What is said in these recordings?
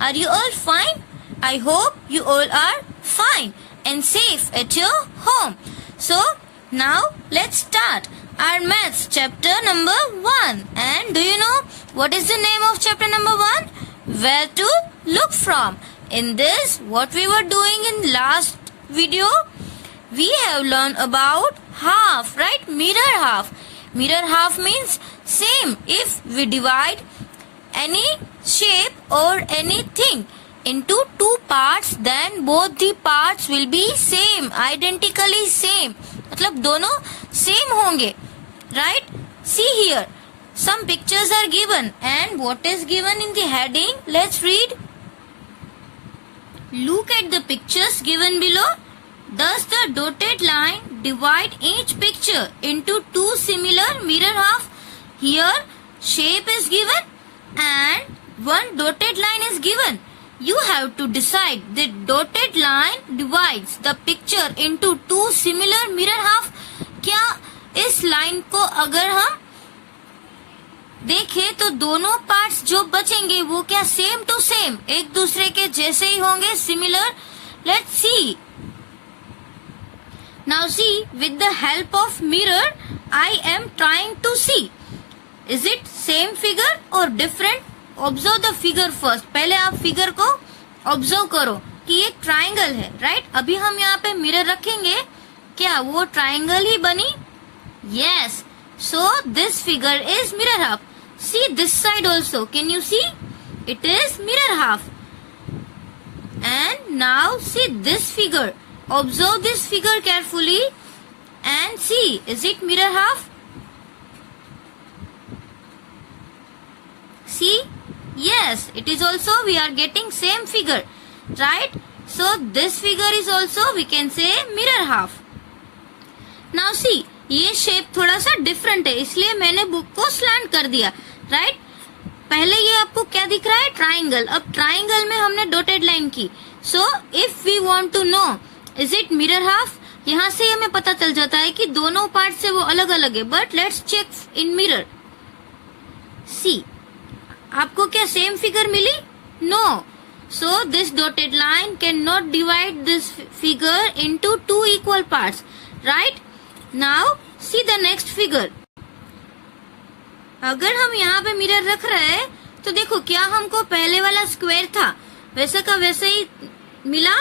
Are you all fine? I hope you all are fine and safe at your home. So now let's start our maths chapter number 1. And do you know what is the name of chapter number 1? Where to look from. In this, what we were doing in last video, we have learned about half, right? Mirror half. Mirror half means same. If we divide any shape or anything into two parts, then both the parts will be same, identically same. मतलब दोनों same होंगे, right? See here, some pictures are given, and what is given in the heading? Let's read. Look at the pictures given below. Does the dotted line divide each picture into two similar mirror half? Here shape is given and one dotted line is given. You have to decide the dotted line divides the picture into two similar mirror half. क्या इस line को अगर हम देखें तो दोनों parts जो बचेंगे वो क्या सेम टू सेम एक दूसरे के जैसे ही होंगे, similar? Let's see. Now see, with the help of mirror, I am trying to see. Is it same figure or different? Observe the figure first. पहले आप figure को observe करो कि ये triangle है, right? अभी हम यहाँ पे mirror रखेंगे, क्या वो triangle ही बनी? Yes. So this figure is mirror half. See this side also. Can you see? It is mirror half. And now see this figure. Observe this figure carefully and see, is it mirror half? See? Yes, it is also, we are getting same figure, right? So this figure is also, we can say mirror half. Now see, ये shape थोड़ा सा different है, इसलिए मैंने book को slant कर दिया, right? पहले ये आपको क्या दिख रहा है? Triangle. अब triangle में हमने dotted line की. So if we want to know Is it mirror half? यहाँ से हमें पता चल जाता है कि दोनों पार्ट से वो अलग अलग है. But let's check in mirror. See, आपको क्या सेम फिगर मिली? No. So this dotted line can not divide this figure into two equal parts, right? Now see the next figure. अगर हम यहाँ पे मिरर रख रहे हैं तो देखो, क्या हमको पहले वाला स्क्वायर था वैसा का वैसे ही मिला?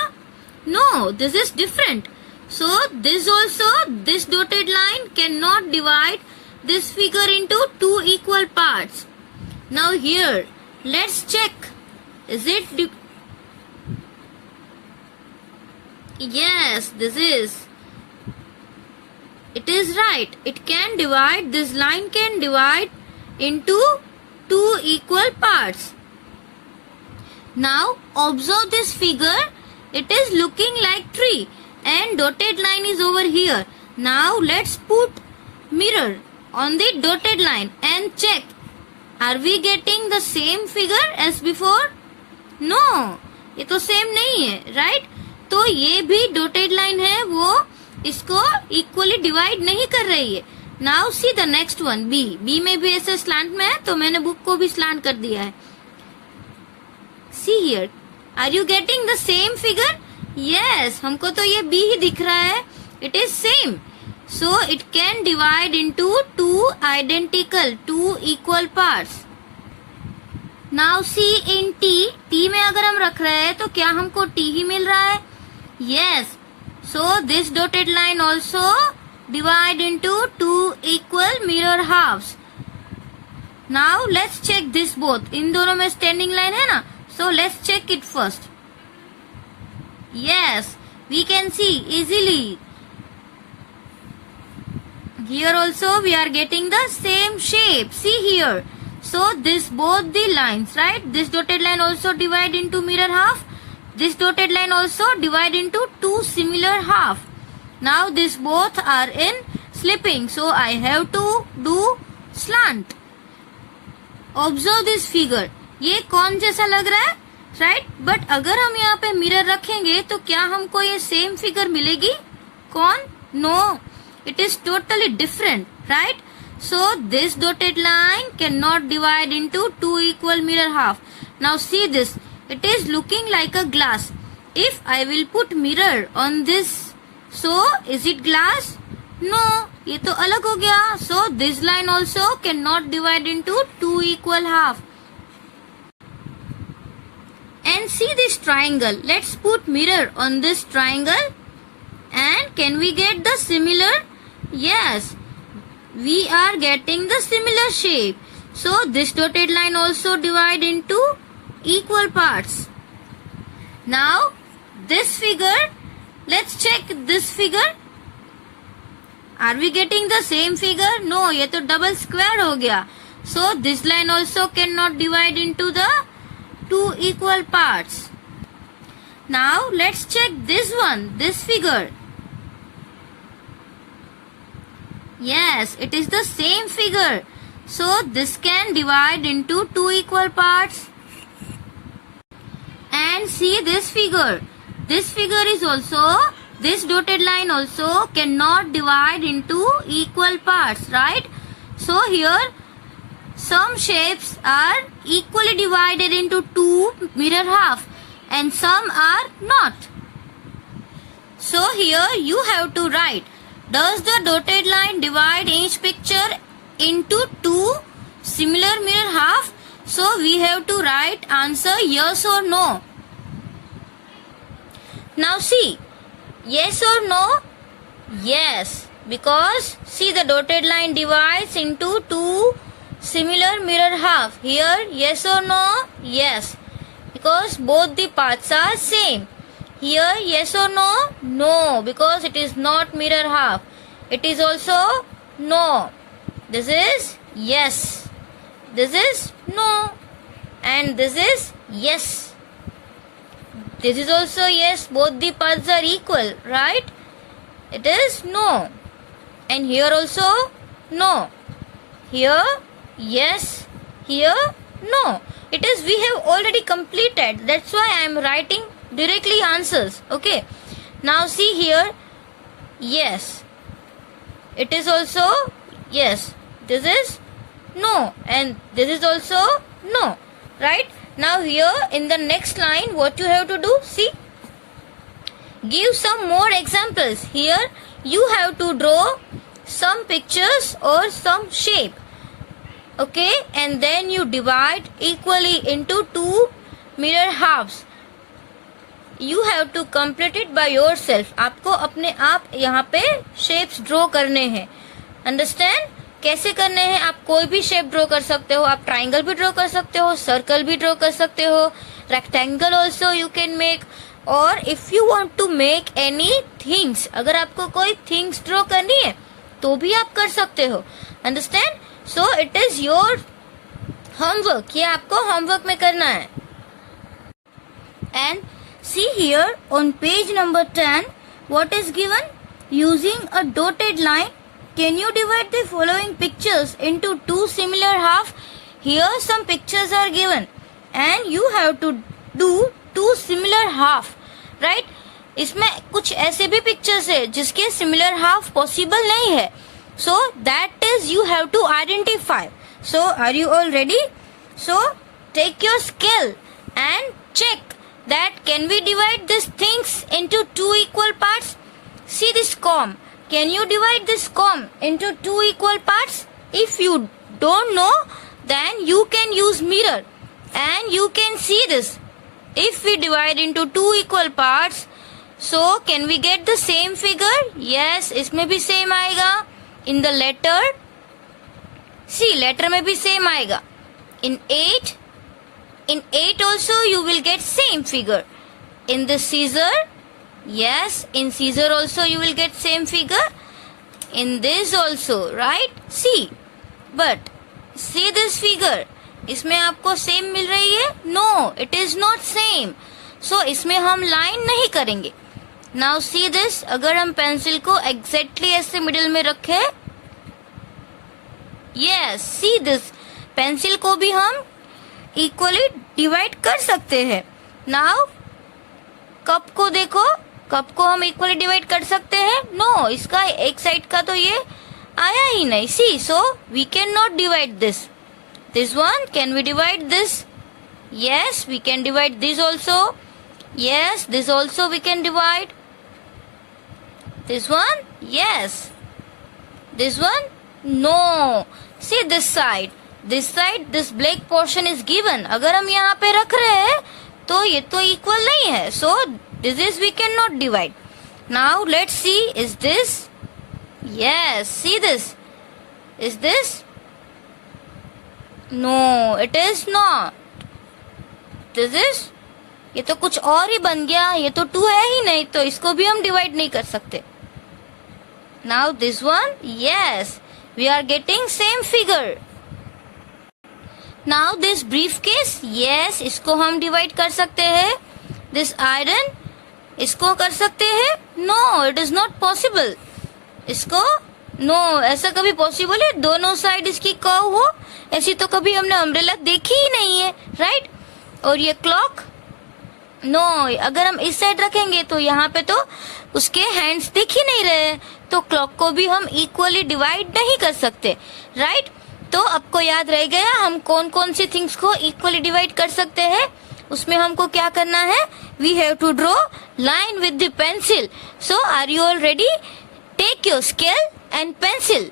No, this is different. So this also, this dotted line cannot divide this figure into two equal parts. Now here, let's check. Is it? Yes, this is. It is right. It can divide. This line can divide into two equal parts. Now observe this figure. It is looking like tree and dotted line is over here. Now let's put mirror on the dotted line and check. Are we getting the same figure as before? No, ये तो same नहीं है, right? तो ये भी dotted line है, वो इसको equally divide नहीं कर रही है. Now see the next one, B. B में भी ऐसे slant में है, तो मैंने book को भी slant कर दिया है. See here. Are you getting the same figure? Yes, हमको तो ये B ही दिख रहा है. It is same. So it can divide into two identical, two equal parts. Now see in T. T में अगर हम रख रहे हैं तो क्या हमको T ही मिल रहा है? Yes. So this dotted line also divide into two equal mirror halves. Now let's check this both. इन दोनों में standing line है ना? So let's check it first. Yes, we can see easily. Here also we are getting the same shape. See here. So this both the lines, right? This dotted line also divide into mirror half. This dotted line also divide into two similar half. Now this both are in slipping. So I have to do slant. Observe this figure. ये कौन जैसा लग रहा है, right? But अगर हम यहाँ पे मिरर रखेंगे तो क्या हमको ये सेम फिगर मिलेगी? कौन? No, it is totally different, right? So this dotted line can not divide into two equal mirror half. Now see this. It is looking like a glass. If I will put mirror on this, so is it glass? No, ये तो अलग हो गया. So this line also cannot divide into two equal half. And see this triangle. Let's put mirror on this triangle. And can we get the similar? Yes, we are getting the similar shape. So this dotted line also divide into equal parts. Now this figure, let's check this figure. Are we getting the same figure? No, ये तो double square हो गया. So this line also cannot divide into the two equal parts. Now let's check this one, this figure. Yes, it is the same figure. So this can divide into two equal parts. And see this figure. This figure is also, this dotted line also cannot divide into equal parts, right? So here some shapes are equally divided into two mirror half and some are not. So here you have to write, does the dotted line divide each picture into two similar mirror half? So we have to write answer yes or no. Now see, yes or no? Yes, because see the dotted line divides into two similar mirror half. Here yes or no? Yes, because both the parts are same. Here yes or no? No, because it is not mirror half. It is also no. This is yes. This is no. And this is yes. This is also yes. Both the parts are equal, right? It is no. And here also no. Here yes. Here no. It is we have already completed. That's why I am writing directly answers. Okay. Now see here. Yes. It is also yes. This is no. And this is also no. Right? Now here in the next line what you have to do? See. Give some more examples. Here you have to draw some pictures or some shape. Okay. And then you divide equally into two mirror halves. You have to complete it by yourself. आपको अपने आप यहाँ पे shapes draw करने हैं. Understand? कैसे करने हैं? आप कोई भी शेप ड्रॉ कर सकते हो. आप ट्राइंगल भी ड्रॉ कर सकते हो, सर्कल भी ड्रॉ कर सकते हो, rectangle also you can make. और if you want to make any things, अगर आपको कोई थिंग्स ड्रॉ करनी है तो भी आप कर सकते हो. Understand? So it is your homework. ये आपको होमवर्क में करना है. And see here on page number 10 what is given? Using a dotted line, can you divide the following pictures into two similar half? Here some pictures are given and you have to do two similar half, right? इसमें कुछ ऐसे भी pictures है जिसके similar half possible नहीं है. So that is you have to identify. So are you all ready? So take your scale and check that can we divide these things into two equal parts? See this comb. Can you divide this comb into two equal parts? If you don't know, then you can use mirror and you can see this. If we divide into two equal parts, so can we get the same figure? Yes, इसमें भी same आएगा. In the letter, see letter में भी same आएगा. In 8 also you will get same figure. In the scissor, yes, in scissor also you will get same figure. In this also, right? See, but see this figure. इसमें आपको same मिल रही है? No, it is not same. So इसमें हम line नहीं करेंगे. Now see this. अगर हम पेंसिल को exactly ऐसे मिडिल में रखें, yes, see this. पेंसिल को भी हम इक्वली डिवाइड कर सकते हैं. नाउ कप को देखो, कप को हम इक्वली डिवाइड कर सकते हैं? नो, इसका एक साइड का तो ये आया ही नहीं. See, so we can not divide this. This one, can we divide this? Yes, we can divide this also. Yes, this also we can divide. This one? Yes. This one? No. See this side. This side, this black portion is given. अगर हम यहाँ पे रख रहे हैं तो ये तो equal नहीं है. So this is we cannot divide. Now let's see. Is this? Yes. See this. Is this? No, it is not. This is? ये तो कुछ और ही बन गया. ये तो 2 है ही नहीं, तो इसको भी हम डिवाइड नहीं कर सकते. Now this one, yes, we are getting same figure. Now this briefcase, yes, इसको हम डिवाइड कर सकते हैं. This iron, इसको कर सकते हैं. No, it is not possible. इसको no, ऐसा कभी पॉसिबल है दोनों साइड इसकी कर्व हो? ऐसी तो कभी हमने अम्ब्रेला देखी ही नहीं है, राइट? और ये क्लॉक, नो, अगर हम इस साइड रखेंगे तो यहाँ पे तो उसके हैंड्स दिख ही नहीं रहे, तो क्लॉक को भी हम इक्वली डिवाइड नहीं कर सकते, राइट? तो आपको याद रह गया हम कौन कौन सी थिंग्स को इक्वली डिवाइड कर सकते हैं. उसमें हमको क्या करना है? We have to draw line with the pencil. So are you all ready? Take your scale and pencil.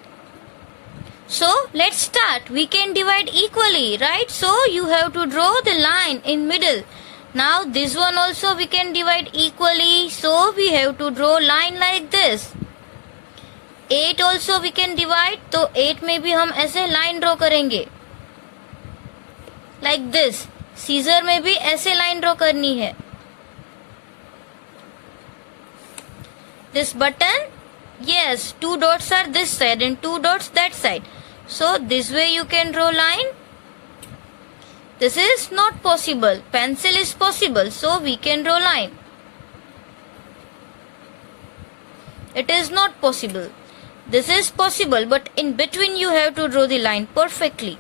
So let's start. We can divide equally, right? So you have to draw the line in middle. Now this one also we can divide equally. So we have to draw line like this. 8 also we can divide. तो 8 में भी हम ऐसे line draw करेंगे. Like this. Scissor में भी ऐसे line draw करनी है. This button, yes, 2 dots are this side and 2 dots that side. So this way you can draw line. This is not possible. Pencil is possible, so we can draw line. It is not possible. This is possible, but in between you have to draw the line perfectly.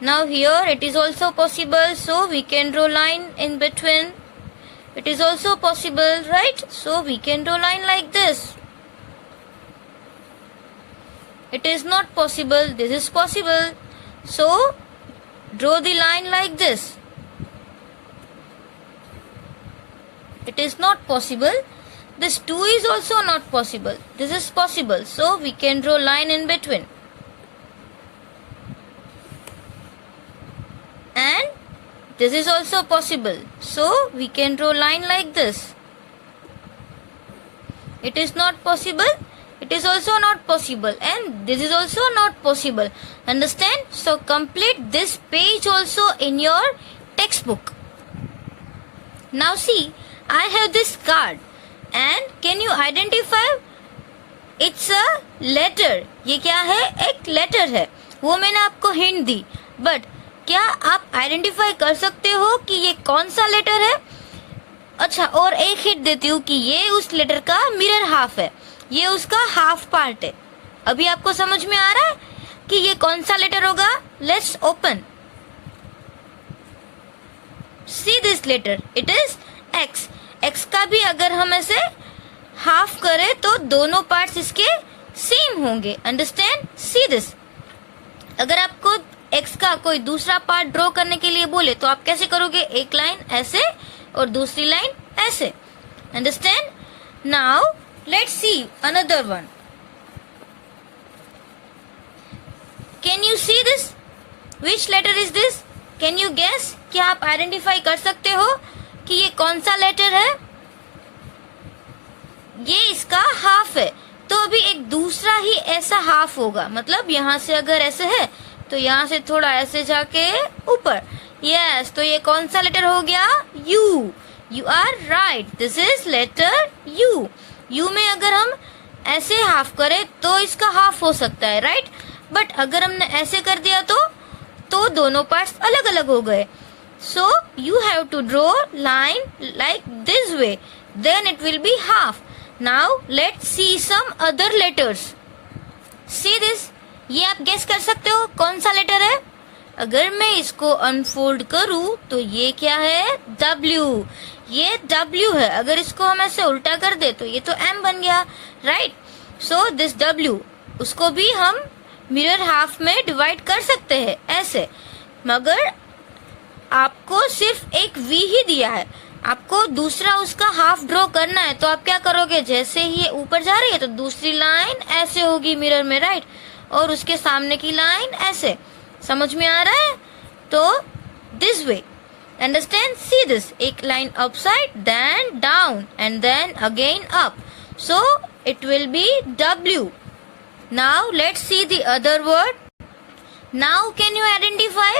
Now here it is also possible, so we can draw line in between. It is also possible, right? So we can draw line like this. It is not possible. This is possible. So draw the line like this. It is not possible. This 2 is also not possible. This is possible. So we can draw line in between. And this is also possible. So we can draw line like this. It is not possible. It is also not possible, and this is also not possible. Understand? So complete this page also in your textbook. Now see, I have this card, and can you identify? It's a letter. ये क्या है? एक letter है. वो मैंने आपको hint the. But क्या आप identify कर सकते हो कि ये कौन सा letter है? अच्छा, और एक hint देती हूँ कि ये उस letter का mirror half है. ये उसका हाफ पार्ट है. अभी आपको समझ में आ रहा है कि ये कौन सा लेटर होगा? Let's open. See this letter, it is X. X का भी अगर हम ऐसे हाफ करें तो दोनों पार्ट्स इसके सेम होंगे. अंडरस्टैंड? See this. अगर आपको एक्स का कोई दूसरा पार्ट ड्रॉ करने के लिए बोले तो आप कैसे करोगे? एक लाइन ऐसे और दूसरी लाइन ऐसे. Understand? Now let's see another one. Can you see this? Which letter is this? Can you guess? क्या आप आइडेंटिफाई कर सकते हो कि ये कौन सा लेटर है? ये इसका हाफ है. तो अभी एक दूसरा ही ऐसा हाफ होगा. मतलब यहाँ से अगर ऐसे है तो यहाँ से थोड़ा ऐसे जाके ऊपर. यस, तो ये कौन सा लेटर हो गया? U. You are right. This is letter U. U में अगर हम ऐसे हाफ करें तो इसका हाफ हो सकता है, राइट? बट अगर हमने ऐसे कर दिया तो दोनों पार्ट्स अलग अलग हो गए. So you have to draw line like this way, then it will be half. Now let's see some other letters. See this. ये आप गेस कर सकते हो कौन सा लेटर है? अगर मैं इसको अनफोल्ड करूं तो ये क्या है? W. ये W है. अगर इसको हम ऐसे उल्टा कर दे तो ये तो M बन गया, राइट? सो दिस W, उसको भी हम मिरर हाफ में डिवाइड कर सकते हैं ऐसे. मगर आपको सिर्फ एक V ही दिया है, आपको दूसरा उसका हाफ ड्रॉ करना है, तो आप क्या करोगे, जैसे ही ये ऊपर जा रही है तो दूसरी लाइन ऐसे होगी मिरर में, राइट, और उसके सामने की लाइन ऐसे। समझ में आ रहा है? तो this way, understand? See this, एक line upside, then down and then again up, so it will be W. Now let's see the other word. Now can you identify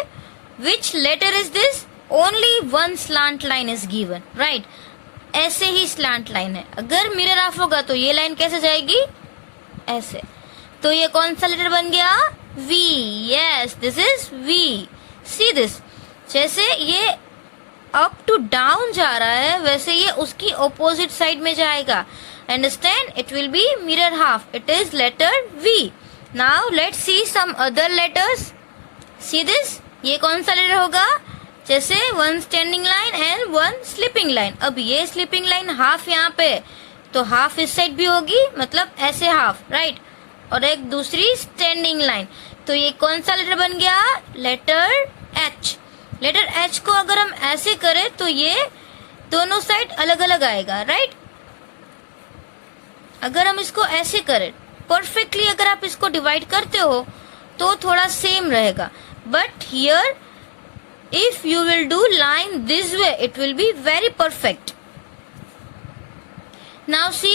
which letter is this? Only one slant line is given, right? ऐसे ही slant line है। अगर mirror of होगा तो ये line कैसे जाएगी, ऐसे। तो ये कौन सा लेटर बन गया, V. Yes, this is V. See this, जैसे ये अप टू डाउन जा रहा है वैसे ये उसकी ऑपोजिट साइड में जाएगा। Understand? It will be mirror half. It is letter V. Now let's see some other letters. See this? ये कौन सा लेटर होगा, जैसे one standing line and one sleeping line. अब ये sleeping line हाफ यहाँ पे, तो हाफ इस साइड भी होगी, मतलब ऐसे हाफ, राइट, और एक दूसरी स्टैंडिंग लाइन। तो ये कौन सा लेटर बन गया, लेटर H. लेटर H को अगर हम ऐसे करें तो ये दोनों साइड अलग अलग आएगा, राइट। अगर हम इसको ऐसे करें परफेक्टली, अगर आप इसको डिवाइड करते हो तो थोड़ा सेम रहेगा, but here if you will do line this way it will be very perfect. Now see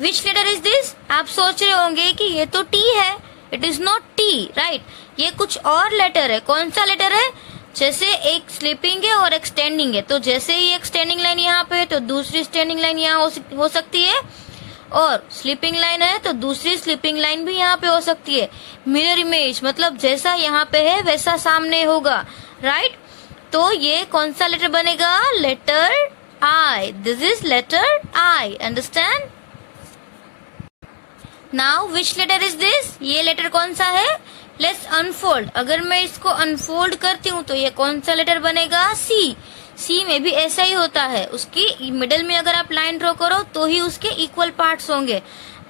which letter is this. आप सोच रहे होंगे कि ये तो T है, it is not T, right, ये कुछ और लेटर है। कौन सा लेटर है, जैसे एक स्लीपिंग है और एक स्टैंडिंग है, तो जैसे ही एक स्टैंडिंग लाइन यहाँ पे है तो दूसरी स्टैंडिंग लाइन यहाँ हो सकती है, और स्लीपिंग लाइन है तो दूसरी स्लीपिंग लाइन भी यहाँ पे हो सकती है। मिरर इमेज मतलब जैसा यहाँ पे है वैसा सामने होगा, राइट। तो ये कौन सा लेटर बनेगा, letter I. This is letter I. Understand? Now which letter is this, ये लेटर कौन सा है, लेट्स अनफोल्ड। अगर मैं इसको अनफोल्ड करती हूँ तो ये कौन सा लेटर बनेगा, C. सी में भी ऐसा ही होता है, उसकी मिडल में अगर आप लाइन ड्रॉ करो तो ही उसके इक्वल पार्ट्स होंगे,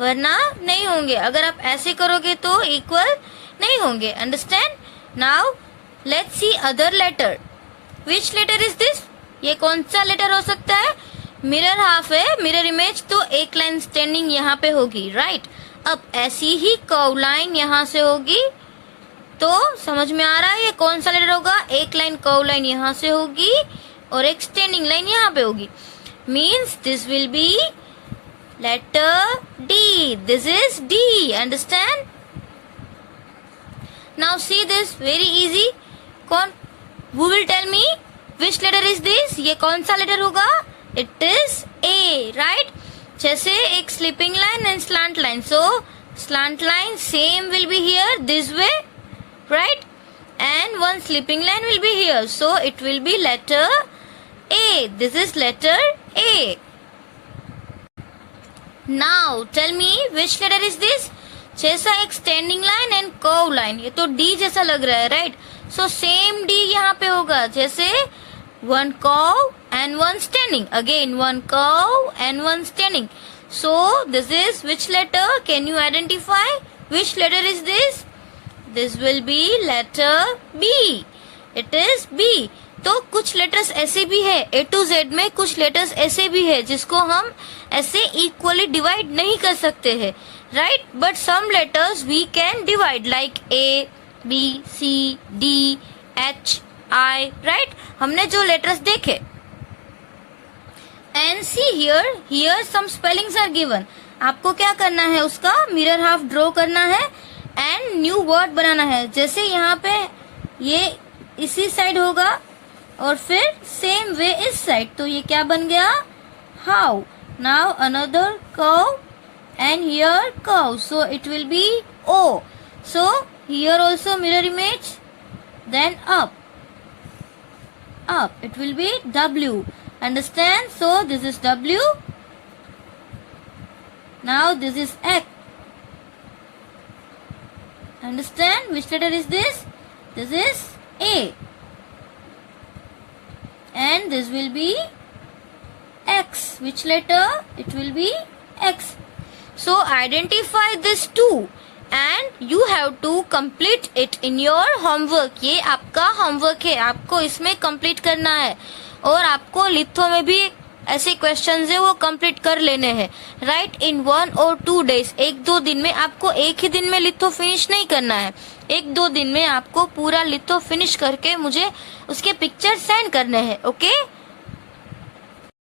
वरना नहीं होंगे। अगर आप ऐसे करोगे तो इक्वल नहीं होंगे, understand? Now let's see other letter. Which letter is this, ये कौन सा लेटर हो सकता है, मिरर हाफ है, मिरर इमेज, तो एक लाइन स्टैंडिंग यहाँ पे होगी, राइट। अब ऐसी ही कर्व लाइन यहाँ से होगी, तो समझ में आ रहा है ये कौन सा लेटर होगा, एक लाइन कर्व लाइन यहाँ से होगी और एक स्टैंडिंग लाइन यहाँ पे होगी, means this will be letter D. This is D. Understand? Now see this, very easy. कौन, who will tell me which letter is this, ये कौन सा लेटर होगा, इट इज A, राइट। जैसे एक sleeping line and slant line, so slant line same will be here this way, right, and one sleeping line will be here, so it will be letter A. This is letter A. Now tell me which letter is this, जैसा एक standing line and curve line, ये तो D जैसा लग रहा है, right, so same D यहाँ पे होगा, जैसे one curve and one standing, again one curve and one standing, so this is which letter, can you identify which letter is this, this will be letter B. It is B. तो कुछ letters ऐसे भी है, A to Z में कुछ letters ऐसे भी है जिसको हम ऐसे इक्वली डिवाइड नहीं कर सकते हैं, right, but some letters we can divide like A, B, C, D, H, I, right, हमने जो लेटर्स देखे। And see here some spellings are given. आपको क्या करना है, उसका मिरर हाफ ड्रॉ करना है एंड न्यू वर्ड बनाना है। जैसे यहाँ पे ये इसी साइड होगा और फिर सेम वे इस साइड, तो ये क्या बन गया, how. Now another curve and here curve, so it will B O. So here also mirror image, then up it will be W. Understand? So this is W. Now this is X. Understand? Which letter is this? This is A. And this will be X. Which letter? It will be X. So identify this two and you have to complete it in your homework. ये आपका homework है, आपको इसमें complete करना है। और आपको litho में भी ऐसे क्वेश्चंस है वो कंप्लीट कर लेने हैं। राइट इन 1 or 2 days, 1-2 दिन में। आपको एक ही दिन में लिथो फिनिश नहीं करना है, 1-2 दिन में आपको पूरा लिथो फिनिश करके मुझे उसके पिक्चर सेंड करने हैं। ओके।